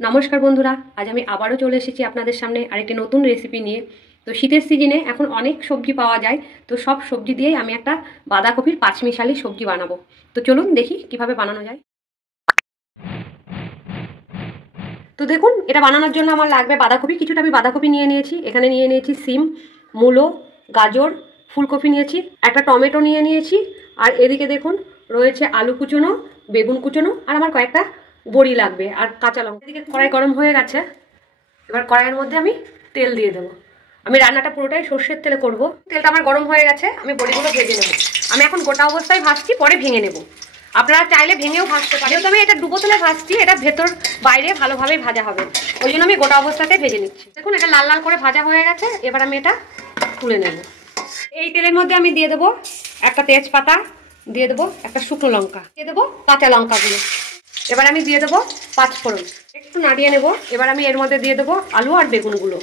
নমস্কার বন্ধুরা, আজ আমি আবারও চলে এসেছি আপনাদের সামনে আরেকটি নতুন রেসিপি নিয়ে। তো শীতের সিজনে এখন অনেক সবজি পাওয়া যায়, তো সব সবজি দিয়েই আমি একটা বাঁধাকপির পাঁচমিশালি সবজি বানাবো। তো চলুন দেখি কিভাবে বানানো যায়। তো দেখুন, এটা বানানোর জন্য আমার লাগবে বাঁধাকপি। কিছুটা আমি বাঁধাকপি নিয়ে নিয়েছি, এখানে নিয়ে নিয়েছি সিম, মূলো, গাজর, ফুলকপি নিয়েছি, একটা টমেটো নিয়ে নিয়েছি, আর এদিকে দেখুন রয়েছে আলু কুচোনো, বেগুন কুচোনো, আর আমার কয়েকটা বড়ি লাগবে, আর কাঁচা লঙ্কা। এদিকে কড়াই গরম হয়ে গেছে, এবার কড়াইয়ের মধ্যে আমি তেল দিয়ে দেবো। আমি রান্নাটা পুরোটাই সর্ষের তেলে করব। তেলটা আমার গরম হয়ে গেছে, আমি বড়িগুলো ভেজে নেব। আমি এখন গোটা অবস্থায় ভাজছি, পরে ভেঙে নেব। আপনারা চাইলে ভেঙেও ভাজতে পারেন, যেহেতু আমি এটা ডুবো তেলে ভাজছি, এটা ভেতর বাইরে ভালোভাবেই ভাজা হবে, ওই জন্য আমি গোটা অবস্থাতে ভেজে নিচ্ছি। দেখুন এটা লাল লাল করে ভাজা হয়ে গেছে, এবার আমি এটা তুলে নেব। এই তেলের মধ্যে আমি দিয়ে দেবো একটা তেজপাতা, দিয়ে দেবো একটা শুকনো লঙ্কা, দিয়ে দেবো কাঁচা লঙ্কাগুলো। এবার আমি দিয়ে দেবো পাঁচফোড়ন, একটু নাড়িয়ে নেব। এবার আমি এর মধ্যে দিয়ে দেবো আলু আর বেগুনগুলো।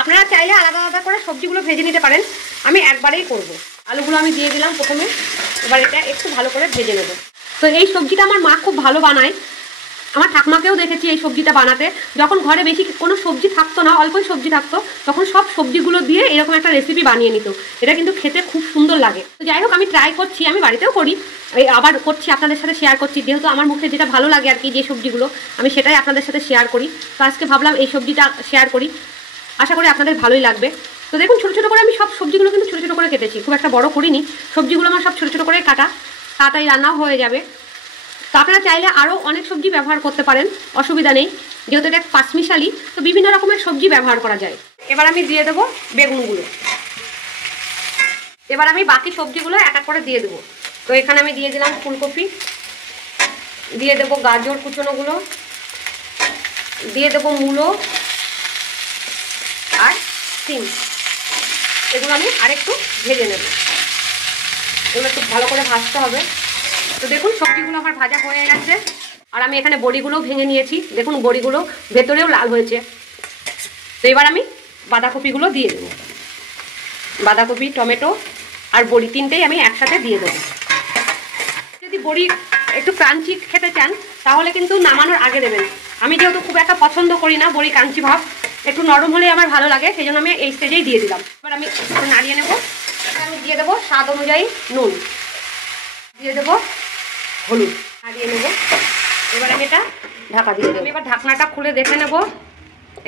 আপনারা চাইলে আলাদা আলাদা করে সবজিগুলো ভেজে নিতে পারেন, আমি একবারেই করব। আলুগুলো আমি দিয়ে দিলাম প্রথমে, এবার এটা একটু ভালো করে ভেজে নেব। তো এই সবজিটা আমার মা খুব ভালো বানায়, আমার ঠাকুমাকেও দেখেছি এই সবজিটা বানাতে। যখন ঘরে বেশি কোনো সবজি থাকতো না, অল্পই সবজি থাকতো, তখন সব সবজিগুলো দিয়ে এরকম একটা রেসিপি বানিয়ে নিত। এটা কিন্তু খেতে খুব সুন্দর লাগে। তো যাই হোক, আমি ট্রাই করছি, আমি বাড়িতেও করি, আবার করছি, আপনাদের সাথে শেয়ার করছি। যেহেতু আমার মুখে যেটা ভালো লাগে আর কি, যে সবজিগুলো, আমি সেটাই আপনাদের সাথে শেয়ার করি। তো আজকে ভাবলাম এই সবজিটা শেয়ার করি, আশা করি আপনাদের ভালোই লাগবে। তো দেখুন ছোটো ছোটো করে আমি সব সবজিগুলো কিন্তু ছোটো ছোটো করে কেটেছি, খুব একটা বড় করিনি। সবজিগুলো আমার সব ছোটো ছোটো করে কাটা, তাড়াতাড়ি রান্নাও হয়ে যাবে। তো আপনারা চাইলে আরও অনেক সবজি ব্যবহার করতে পারেন, অসুবিধা নেই, যেহেতু এটা পাঁচমিশালি, তো বিভিন্ন রকমের সবজি ব্যবহার করা যায়। এবার আমি দিয়ে দেবো বেগুনগুলো। এবার আমি বাকি সবজিগুলো এক এক করে দিয়ে দেবো। তো এখানে আমি দিয়ে দিলাম ফুলকপি, দিয়ে দেবো গাজর কুচোনোগুলো, দিয়ে দেবো মূলো আর সিম। এগুলো আমি আরেকটু ভেজে নেব, এগুলো একটু ভালো করে ভাজতে হবে। তো দেখুন সবজিগুলো আমার ভাজা হয়ে গেছে, আর আমি এখানে বড়িগুলোও ভেঙে নিয়েছি। দেখুন বড়িগুলো ভেতরেও লাল হয়েছে। তো এবার আমি বাঁধাকপিগুলো দিয়ে দেবো। বাঁধাকপি, টমেটো আর বড়ি তিনটেই আমি একসাথে দিয়ে দেবো। যদি বড়ি একটু ক্রাঞ্চি খেতে চান তাহলে কিন্তু নামানোর আগে দেবেন। আমি যেহেতু খুব একটা পছন্দ করি না বড়ি ক্রাঞ্চি ভাব, একটু নরম হলেই আমার ভালো লাগে, সেই জন্য আমি এই স্টেজেই দিয়ে দিলাম। এবার আমি একটু নাড়িয়ে নেবো। আমি দিয়ে দেবো স্বাদ অনুযায়ী নুন, দিয়ে দেবো হলুদ, নাড়িয়ে নেবো। এবার আমি এটা ঢাকা দিয়ে দেবো। আমি এবার ঢাকনাটা খুলে দেখে নেবো,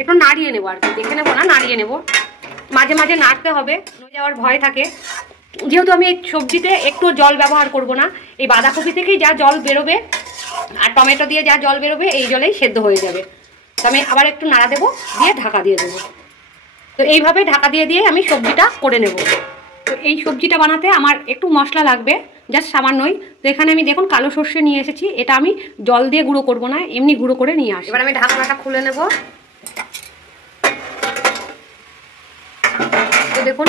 একটু নাড়িয়ে নেবো আর কি, দেখে নেবো না, নাড়িয়ে নেবো। মাঝে মাঝে নাড়তে হবে, নড়ে যাওয়ার ভয় থাকে। যেহেতু আমি এই সবজিতে একটু জল ব্যবহার করব না, এই বাঁধাকপি থেকেই যা জল বেরোবে আর টমেটো দিয়ে যা জল বেরোবে এই জলেই সেদ্ধ হয়ে যাবে। তো আমি আবার একটু নাড়া দেবো, দিয়ে ঢাকা দিয়ে দেবো। তো এইভাবে ঢাকা দিয়ে দিয়ে আমি সবজিটা করে নেব। তো এই সবজিটা বানাতে আমার একটু মশলা লাগবে, জাস্ট সামান্যই। তো এখানে আমি দেখুন কালো সর্ষে নিয়ে এসেছি, এটা আমি জল দিয়ে গুঁড়ো করব না, এমনি গুঁড়ো করে নিয়ে আসি। এবার আমি ঢাকনাটা খুলে নেব। তো দেখুন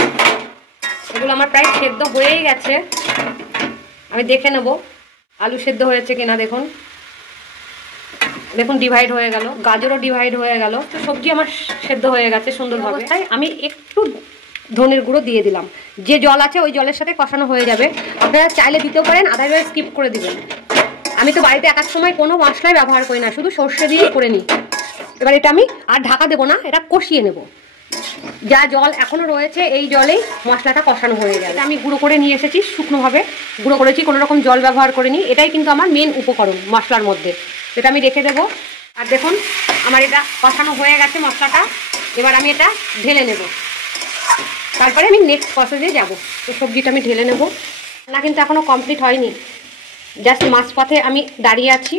এগুলো আমার প্রায় সেদ্ধ হয়েই গেছে, আমি দেখে নেব আলু সেদ্ধ হয়েছে কিনা। দেখুন দেখুন ডিভাইড হয়ে গেল, গাজরও ডিভাইড হয়ে গেল। তো সবজি আমার সেদ্ধ হয়ে গেছে সুন্দরভাবে। তাই আমি একটু ধনের গুঁড়ো দিয়ে দিলাম, যে জল আছে ওই জলের সাথে কষানো হয়ে যাবে। আপনারা চাইলে দিতেও পারেন, আদারওয়াইজ স্কিপ করে দিবেন। আমি তো বাড়িতে এক এক সময় কোনো মশলাই ব্যবহার করি না, শুধু সর্ষে দিয়েই করে নিই। এবার এটা আমি আর ঢাকা দেবো না, এটা কষিয়ে নেব। যা জল এখনো রয়েছে এই জলেই মশলাটা কষানো হয়ে যাবে। আমি গুঁড়ো করে নিয়ে এসেছি, শুকনোভাবে গুঁড়ো করেছি, কোনো রকম জল ব্যবহার করিনি। এটাই কিন্তু আমার মেন উপকরণ মশলার মধ্যে। এটা আমি রেখে দেবো। আর দেখুন আমার এটা কষানো হয়ে গেছে মশলাটা, এবার আমি এটা ঢেলে নেব, তারপরে আমি নেক্সট প্রসেসে যাব। তো সবজিটা আমি ঢেলে নেব না, কিন্তু এখনও কমপ্লিট হয়নি, জাস্ট মাঝপথে আমি দাঁড়িয়ে আছি।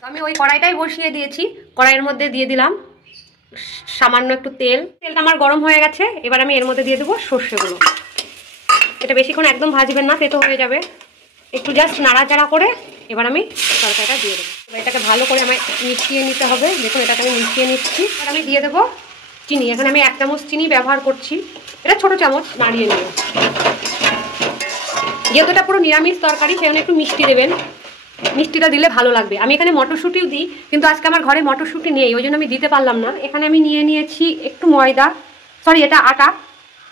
তো আমি ওই কড়াইটাই বসিয়ে দিয়েছি, কড়াইয়ের মধ্যে দিয়ে দিলাম সামান্য একটু তেল। তেলটা আমার গরম হয়ে গেছে, এবার আমি এর মধ্যে দিয়ে দেবো সর্ষেগুলো। এটা বেশিক্ষণ একদম ভাজবেন না, তেতো হয়ে যাবে, একটু জাস্ট নাড়াচাড়া করে এবার আমি তরকারিটা দিয়ে দেবো। এবার এটাকে ভালো করে আমায় মিশিয়ে নিতে হবে। দেখুন এটাকে আমি মিশিয়ে নিচ্ছি। এবার আমি দিয়ে দেবো চিনি, এখানে আমি 1 চামচ চিনি ব্যবহার করছি, এটা ছোটো চামচ। নাড়িয়ে নেব, যেহেতু এটা পুরো নিরামিষ তরকারি সেখানে একটু মিষ্টি দেবেন, মিষ্টিটা দিলে ভালো লাগবে। আমি এখানে মটরশুঁটিও দিই, কিন্তু আজকে আমার ঘরে মটরশুঁটি নেই, ওই জন্য আমি দিতে পারলাম না। এখানে আমি নিয়ে নিয়েছি একটু ময়দা, সরি এটা আটা,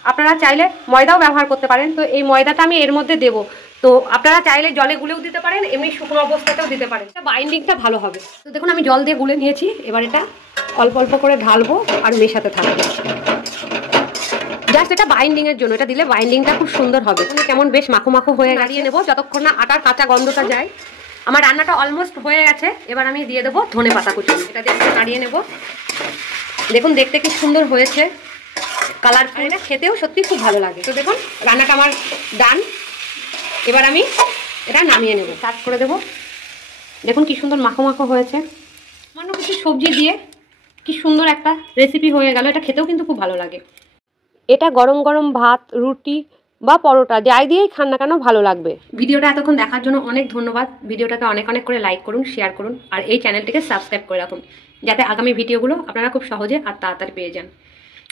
আপনারা চাইলে ময়দাও ব্যবহার করতে পারেন। তো এই ময়দাটা আমি এর মধ্যে দেবো। তো তো আপনারা চাইলে জলে গুলেও দিতে পারেন, এমনি শুকনো অবস্থাতেও দিতে পারেন, এটা বাইন্ডিংটা ভালো হবে। তো দেখুন আমি জল দিয়ে গুলে নিয়েছি, এবার এটা অল্প অল্প করে ঢালবো আর মেশাতে থাকবো। জাস্ট এটা বাইন্ডিংয়ের জন্য, এটা দিলে বাইন্ডিংটা খুব সুন্দর হবে। কেমন বেশ মাখো মাখো হয়ে নাড়িয়ে নেবো যতক্ষণ না আটার কাঁচা গন্ধটা যায়। আমার রান্নাটা অলমোস্ট হয়ে গেছে, এবার আমি দিয়ে দেবো ধনে পাতা কুচি। এটা দিয়ে একটু নাড়িয়ে নেবো। দেখুন দেখতে কি সুন্দর হয়েছে, কালারফুল, এটা খেতেও সত্যি খুব ভালো লাগে। তো দেখুন রান্নাটা আমার ডান, এবার আমি এটা নামিয়ে নেব, স্টার্ট করে দেবো। দেখুন কি সুন্দর মাখো মাখো হয়েছে, সামান্য কিছু সবজি দিয়ে কি সুন্দর একটা রেসিপি হয়ে গেল। এটা খেতেও কিন্তু খুব ভালো লাগে। এটা গরম গরম ভাত, রুটি বা পরোটা যাই দিয়েই খান না কেন ভালো লাগবে। ভিডিওটা এতক্ষণ দেখার জন্য অনেক ধন্যবাদ। ভিডিওটাকে অনেক অনেক করে লাইক করুন, শেয়ার করুন, আর এই চ্যানেলটিকে সাবস্ক্রাইব করে রাখুন, যাতে আগামী ভিডিওগুলো আপনারা খুব সহজে আর তাড়াতাড়ি পেয়ে যান।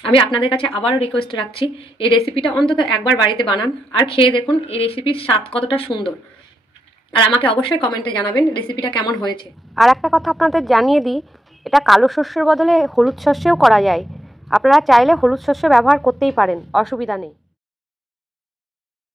আমি আপনাদের কাছে আবারও রিকোয়েস্ট রাখছি, এই রেসিপিটা অন্তত একবার বাড়িতে বানান আর খেয়ে দেখুন এই রেসিপির স্বাদ কতটা সুন্দর। আর আমাকে অবশ্যই কমেন্টে জানাবেন রেসিপিটা কেমন হয়েছে। আর একটা কথা আপনাদের জানিয়ে দিই, এটা কালো শস্যের বদলে হলুদ শস্যেও করা যায়। আপনারা চাইলে হলুদ শস্য ব্যবহার করতেই পারেন, অসুবিধা নেই।